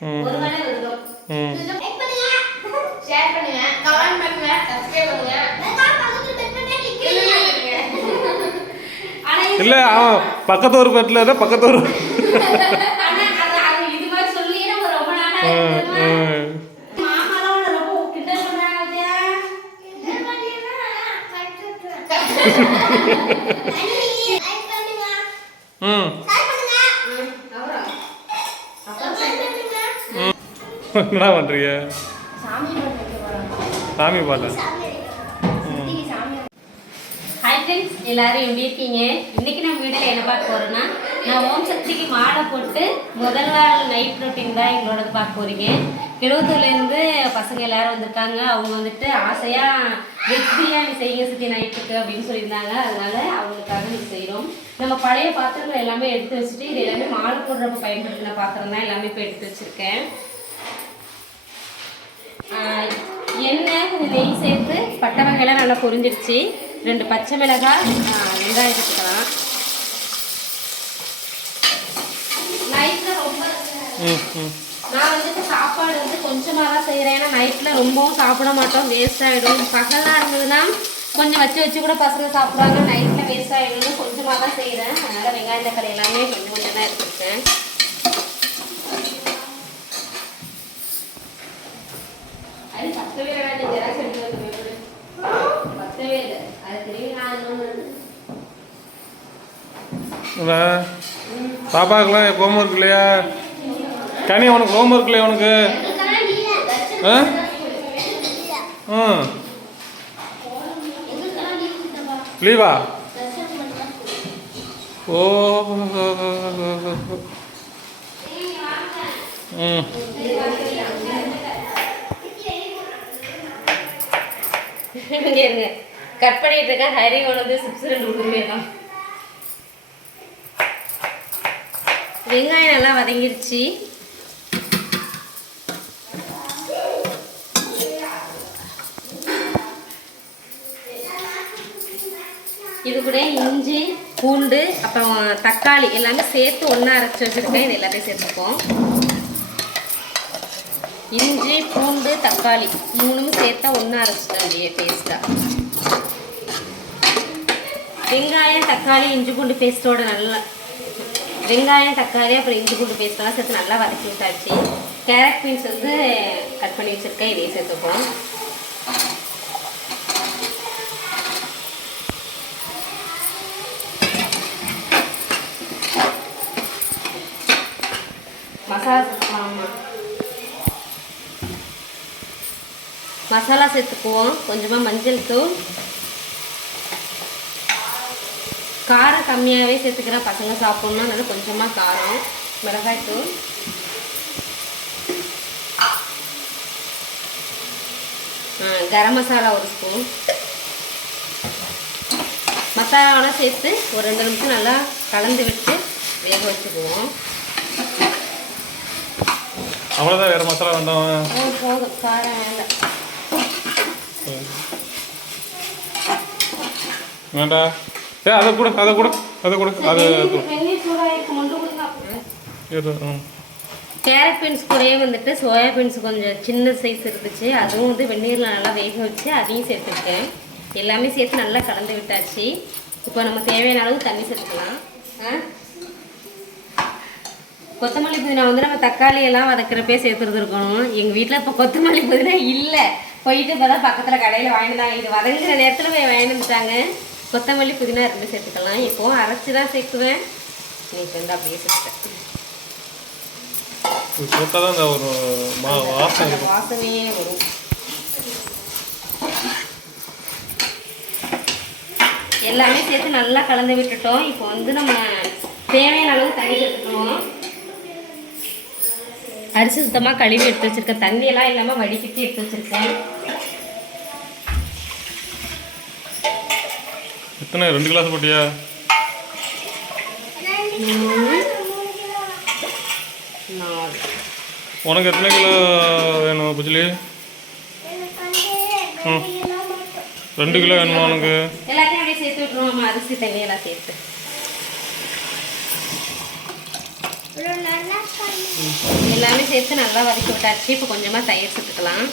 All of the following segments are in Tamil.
ஒரு வேளை விரதம் ம். ஷேர் பண்ணுங்க. கமெண்ட் பண்ணுங்க. சப்ஸ்கிரைப் பண்ணுங்க. ஆனா இது- இல்லை அவன் பக்கத்து ஊர் பெட்டில் இல்லை பக்கத்து அது- அது இது மாதிரி சொல்லி நம்ம ரொம்ப நாளா ம், இருக்குமா? ம். மாமாலாம் உன்னை ரொம்ப கிண்டல் பண்றாங்க பாத்தியா? ம் ம், அப்புறம்? அப்புறம் என்ன பண்ணுறீங்க சாமி சாமி ஹாய் ஃப்ரெண்ட்ஸ் எல்லாரும் எப்படி இருக்கீங்க? இன்னைக்கு நம்ம வீடியோவில் என்ன பார்க்க போறோம்னா நான் ஓம் சக்திக்கு மாலை போட்டு முதல் நாள் நைட் ரொட்டீன் தான் எங்களோட பார்க்க போறீங்க. கிழவத்தூர்லேருந்து பசங்க எல்லாரும் வந்திருக்காங்க. அவங்க வந்துட்டு ஆசையாக வெஜ் பிரியாணி செய்யுங்க சித்தி நைட்டுக்கு அப்படின்னு சொல்லியிருந்தாங்க. அதனால அவங்களுக்காக இது செய்கிறோம் நம்ம பழைய பாத்திரங்கள் எல்லாமே எடுத்து வச்சுட்டு இது எல்லாமே மாலை போடுறப்ப பயன்படுத்தின பாத்திரம் தான் எல்லாமே இப்போ எடுத்து வச்சுருக்கேன். நெய் சேர்த்து பட்டை வகையெல்லாம் நல்லா பொரிஞ்சிடுச்சு ரெண்டு பச்சை மிளகாய் வெங்காயம் சேர்த்துக்கலாம். நான் வந்துட்டு சாப்பாடு வந்து கொஞ்சமாக தான் செய்கிறேன் ஏன்னா நைட்டில் ரொம்பவும் சாப்பிட மாட்டோம். வேஸ்ட் ஆகிடும் பகலாக இருந்ததுன்னா கொஞ்சம் வச்சு வச்சு கூட பசங்க சாப்பிடுவாங்க. நைட்டில் வேஸ்ட் ஆகிடும் கொஞ்சமாக தான் செய்கிறேன் அதனால் வெங்காயம் தக்காளி எல்லாமே கொஞ்சம் கொஞ்சம் தான் எடுத்துருக்கேன் அது பத்தவே இல்லை நீ ஜெராக்ஸ் எடுத்து வந்து பத்தவே இல்லை அது திரும்பி நான் இன்னொன்று இல்லை பாப்பாக்கெல்லாம் ஹோம்ஒர்க் இல்லையா? கனி உனக்கு ஹோம் ஒர்க் இல்லையா உனக்கு? ஆ? ம் லீவா? ஓ. ம். கட் பண்ணிட்டு இருக்கேன் ஹரி உனது சிப்ஸ் ரெண்டு வெங்காயம் நல்லா வதங்கிருச்சு. இது கூட இஞ்சி பூண்டு அப்புறம் தக்காளி எல்லாமே சேர்த்து ஒன்றா அரைச்சி வச்சுருக்கேன். இது எல்லாத்தையும் சேர்த்துப்போம். இஞ்சி பூண்டு தக்காளி மூணும் சேர்த்தா ஒன்றா அரைச்சிட்டேன் அப்படியே பேஸ்ட்டாக வெங்காயம் தக்காளி இஞ்சி பூண்டு பேஸ்ட்டோட நல்லா வெங்காயம் தக்காளி அப்புறம் இஞ்சி பூண்டு பேஸ்ட்டெல்லாம் சேர்த்து நல்லா வதக்கி விட்டாச்சு. கேரட் பீன்ஸ் வந்து கட் பண்ணி வச்சுருக்கேன் இதையும் சேர்த்துப்போம். மசாலா மசாலா சேர்த்துக்குவோம். கொஞ்சமாக மஞ்சள் தூள். காரம் கம்மியாகவே சேர்த்துக்கிறேன் பசங்க சாப்பிட்ணும் அதனால கொஞ்சமாக காரம் மிளகாய் தூள். கரம் மசாலா ஒரு ஸ்பூன். மசாலாவோட சேர்த்து ஒரு ரெண்டு நிமிஷம் நல்லா கலந்து விட்டு வேக வச்சுக்குவோம். அவ்வளோதான் வேறு மசாலா வேண்டாம்? போதும், காரம் வேண்டாம். வேண்டா. அதை கூட அதை கூட அதை கூட அது. கேரட் பீன்ஸ் கூடயே வந்துட்டு சோயா பீன்ஸ் கொஞ்சம் சின்ன சைஸ் இருந்துச்சு. அதுவும் வந்து வெந்நீரில் நல்லா வேக வச்சு அதையும் சேர்த்துருக்கேன். எல்லாமே சேர்த்து நல்லா கலந்து விட்டாச்சு. இப்போ நம்ம தேவையான அளவு தண்ணி சேர்த்துக்கலாம். ஆ? கொத்தமல்லி புதினா வந்து நம்ம தக்காளி எல்லாம் வதக்குறப்பே சேர்த்துருந்துருக்கணும் எங்கள் வீட்டில் இப்போ கொத்தமல்லி புதினா இல்லை. போயிட்டு இப்போ தான் பக்கத்தில் கடையில் வாங்கிட்டாங்க இது வதங்குற நேரத்தில் போய் வாங்கிட்டு வந்துட்டாங்க. கொத்தமல்லி புதினா ரெண்டு சேர்த்துக்கலாம். இப்போ அரைச்சி தான் சேர்க்குவேன். இன்னைக்கு வந்து அப்படியே சேர்த்துட்டேன். போட்டால் தான் ஒரு வாசனை வாசனையே வரும். எல்லாமே சேர்த்து நல்லா கலந்து விட்டுட்டோம். இப்போ வந்து நம்ம தேவையான அளவு தண்ணி சேர்த்துக்கணும். அரிசி சுத்தமாக கழுவி எடுத்து வச்சிருக்கேன் தண்ணி எல்லாம் இல்லாமல் வடிகட்டி எடுத்து வச்சிருக்கேன். எத்தனை? ரெண்டு கிளாஸ் போட்டியா? உனக்கு எத்தனை கிலோ வேணும் புஜ்லி ம். ரெண்டு கிலோ வேணுமா உனக்கு? எல்லாத்தையும் அப்படியே சேர்த்து விட்டுருவோம் அரிசி தண்ணி எல்லாம் சேர்த்து. எல்லாமே சேர்த்து நல்லா வதக்கி விட்டாச்சு. இப்போ கொஞ்சமாக தயிர் சேர்த்துக்கலாம்.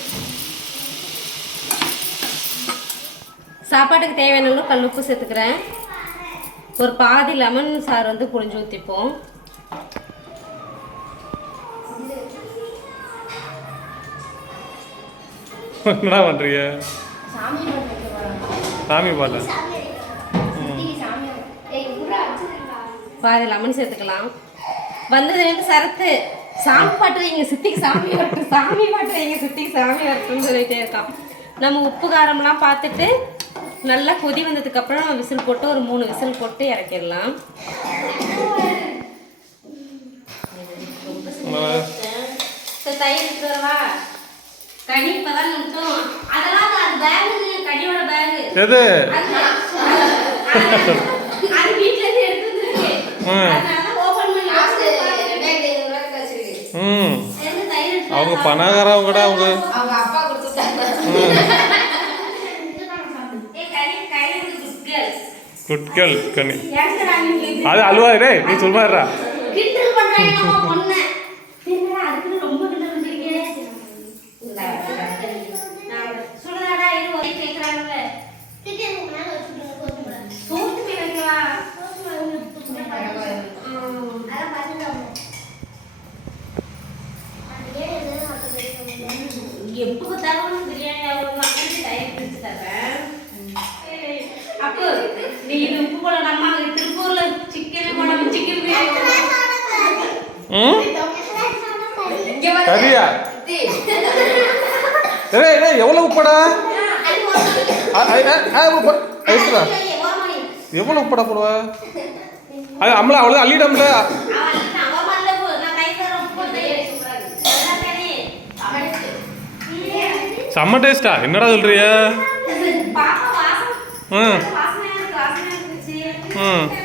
சாப்பாட்டுக்கு தேவையான அளவு கல் உப்பு சேர்த்துக்கிறேன். ஒரு பாதி லெமன் சாறு வந்து புழிஞ்சு ஊற்றிப்போம் என்னடா பண்ணுறீங்க சாமி பாட்டு பாதி லெமன் சேர்த்துக்கலாம். வந்ததுலேருந்து சரத்து. சாமி பாட்டு வைங்க சித்திக்கு சாமி வரட்டும் சாமி பாட்டு வைங்க சித்திக்கு சாமி வரட்டும்னு சொல்லிட்டே இருக்கான். நம்ம உப்பு காரம்லாம் பார்த்துட்டு நல்லா கொதி வந்ததுக்கு அப்புறம் நம்ம விசில் போட்டு ஒரு மூணு விசில் போட்டு இறக்கிடலாம். தயிர் எடுத்து வரவா? கனி இப்பதான் நிமிட்டும் அதெல்லாம் அது பேகு கனியோட பேகு எது? அது வீட்ல இருந்து எடுத்து வந்திருக்கு. ம். அதனால ஓபன் பண்ணி ம். சேர்ந்து தயிர் எடுத்து அவங்க? பணக்காரவங்க கூட அவங்க அவங்க அப்பா கொடுத்துட்டாங்க ஏய், கனி, கனி வந்து good girl. குட் கேர்ள் கண்ணி அது அல்வா டேய் நீ சொல்லுவாரா கிண்டல் பண்றாங்க நம்ம பொண்ணை. என்னடா, அதுக்குன்னு ரொம்ப கிண்டல் பண்றீங்க? இந்தா, இந்தா. நான் சொல்லுதாடா, இது ஒரே கேக்குறாங்கல்ல. சோத்து மீன் வைக்கவா? ம். எப்ப பார்த்தாலும் பிரியாணி அவ்வளவுதான். இது தயிர் பிடிச்சு தர்றேன். ஏய், அப்பு, நீ இது உப்பு போடணும். அம்மா, அங்க திருப்பூர்ல சிக்கனே போடாம சிக்கன் பிரியாணி போடணும். ம் இங்க வந்து சரியா சித்தி. டேய் டேய் எவ்வளோ உப்படா? ஆ, ஆ, ஆ, ஆ, உப்பு. எடுத்துடா. எவ்வளோ உப்படா போடுவ? அது அம்மள அவ்வளோ அள்ளிடம்ல. செம்ம டேஸ்டா. என்னடா சொல்றிய? ம். ம்.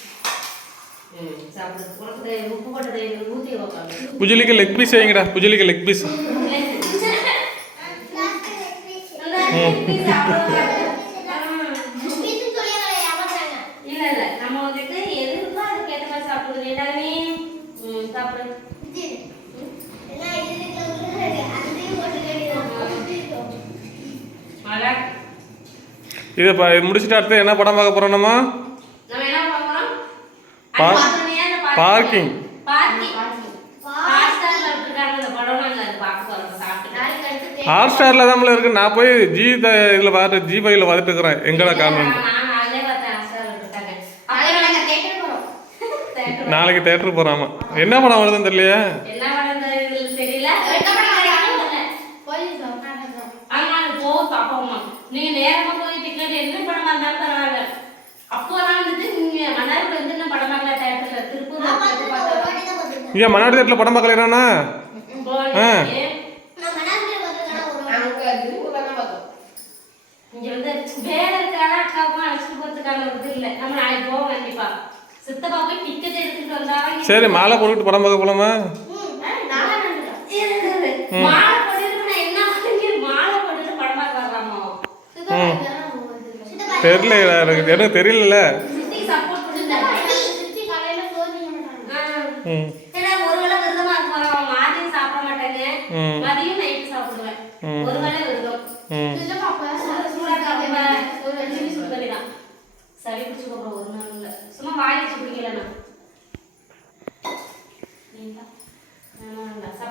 புஜலிக்கு லெக் பீஸ் வைங்கடா புஜலிக்கு லெக் பீஸ் இதை ப முடிச்சுட்டு அடுத்து என்ன படம் பார்க்க போகிறோம் நம்ம? பார்க்கிங் ஹாட் ஸ்டாரில் தான் இருக்கு. நான் போய் ஜி த இதில் பார்த்து ஜி ஃபைவ்ல பார்த்துட்டு இருக்கிறேன். எங்கடா காரணம் நாளைக்கு தேட்டருக்கு போகிறாமா என்ன படம் வருதுன்னு தெரியலையே என்ன படம் தெரியுது- தெரியல என்ன படம் தெரியல. அதனால போக பார்ப்போமா நீங்க நேரமா போய் டிக்கெட் என்ன படமா இருந்தாலும் பரவாயில்ல அப்போலாம் வந்துட்டு நீங்க மன்னார்ல வந்து என்ன படம் பார்க்கல தேட்டர்ல திருப்பூர்ல போய் பார்த்தோம். இங்கே மன்னாடி தேட்டரில் படம் பார்க்கலனா போனீங்க. அங்க திருப்பூர் தானே பார்த்தோம் இங்க வந்து வேலை இருக்கானா அக்காவுக்கும் அழைச்சிட்டு போறதுக்கான இது இல்ல நம்ம நாளைக்கு போவோம் கண்டிப்பா சித்தப்பா போய் டிக்கெட் எடுத்துட்டு வந்தாங்க சரி மாலை போட்டுக்கிட்டு படம் பார்க்க போலாமா? மாலை போட்டுட்டு நான் என்ன பண்ணி மாலை போட்டுட்டு படம் பார்க்க வரலாமோ தெரியல எனக்கு எனக்கு தெரியல ம் ஏன்னா ஒரு வேளை விரதமா இருக்க போறோம் மார்னிங் சாப்பிட மாட்டேங்க ம். மதியம் நைட்டு சாப்பிடுவேன் ம். ஒரு வேளை விரதம் ம் சூடா சாப்பிடுவ ஒரு ரெண்டு நிமிஷம் சுடு தண்ணி தான் சளி பிடிச்சு போடுற ஒரு நாள் இல்ல சும்மா வாய் வச்சு குடிக்கலண்ணா நீங்களா சாப்பிட்டாப்பா சாப்பிட்டாச்சியா சாப்பாடு போட்டு தயிர் இப்படி போட்டு தயிர் தரேன் கிரைன்சி நோ கிரைன்சி கையில பாருங்களேன் தயிர் ஊத்தி ஏதோ குழம்பு ஊத்தி பசங்க சாப்பிடுற மாதிரி சாப்பிட்டுருக்காங்க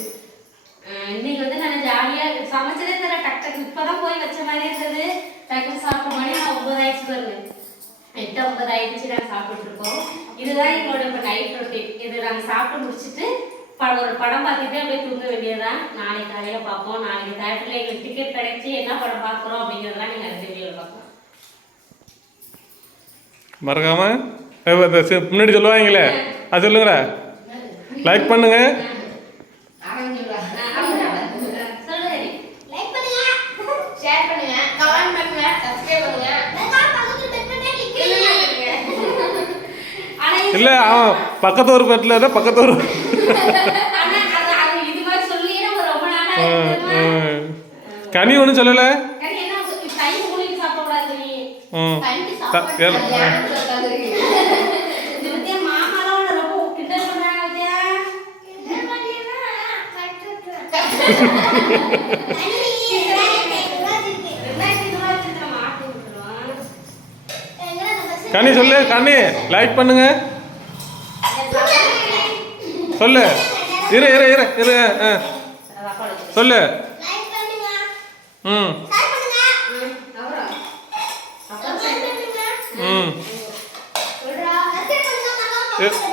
இன்னைக்கு வந்து நான் ஜாலியாக சமைச்சதே தெரியல. டக் டக் இப்போதான் போய் வச்ச மாதிரி இருந்தது. டக்குன்னு சாப்பிட்ட மணி நான் ஒன்பது ஆயிடுச்சு பாருங்க. எட்டு ஒன்பது ஆயிடுச்சு நாங்கள் சாப்பிட்டுட்டு இருக்கோம். இதுதான் எங்களோட இப்போ நைட் ரொட்டீன் இது நாங்கள் சாப்பிட்டு முடிச்சுட்டு ப- ஒரு படம் பார்த்துட்டு அப்படியே தூங்க வேண்டியதுதான். நாளைக்கு காலையில் பார்ப்போம். நாளைக்கு தேட்டரில் எங்களுக்கு டிக்கெட் கிடைச்சி என்ன படம் பார்க்குறோம் அப்படிங்கிறதெல்லாம் நீங்கள் அடுத்த வீடியோவில் பார்க்கலாம். மறக்காம அஹ் இந்த சி- முன்னாடி சொல்லுவாங்களே அது சொல்லுங்கடா. லைக் பண்ணுங்க ஆரம்பிச்சுடா. சொல்லு லைக் பண்ணுங்க ஷேர் பண்ணுங்க கமெண்ட் பண்ணுங்க சப்ஸ்கிரைப் பண்ணுங்க ஆனா இது- இல்லை அவன் பக்கத்து ஊர் பெட்டில் தான் பக்கத்து ஊர் ஆனா அது அது இது மாதிரி சொல்லியே நம்ம ரொம்ப நாளா ம், இருக்குமா? ம். கனி ஒன்றும் சொல்லலை கறி என்ன சொல்லி கை மூலிகை சாப்பிடக்கூடாது நீ ம் கண்டி த- சாப்பாடு ஏல- ஆ. ஞானத்துல உட்கார்ந்திருக்கு. இது பத்தியா மாமாலாம் உன்னை ரொம்ப கிண்டல் பண்றாங்க பத்தியா? ரெண்டாயிரத்தி ஐநூறுவா வச்சிருக்க மாட்டி விட்டுருவான். கனி. சொல்லு கனி. லைக் பண்ணுங்க. சொல்லு. இரு இரு இரு இரு. சொல்லு. ம். ம்,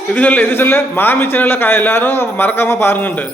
இது சொல்லு இது சொல்லு. மாமி சேனலை எல்லாரும் மறக்காம பாருங்கன்ட்டு.